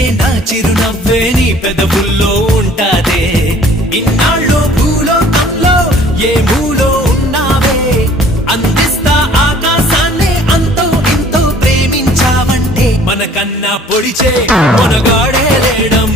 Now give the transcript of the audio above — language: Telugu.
నవ్వే నా చిరునవ్వే నీ పెదవుల్లో ఉంటాదే ఇన్నాళ్ళు భూలోకంలో ఏ మూలో ఉన్నావే అందిస్తా ఆకాశాన్ని అంతో ఇంతో ప్రేమించావంటే మనకన్నా పొడిచే మనగాడే లేడం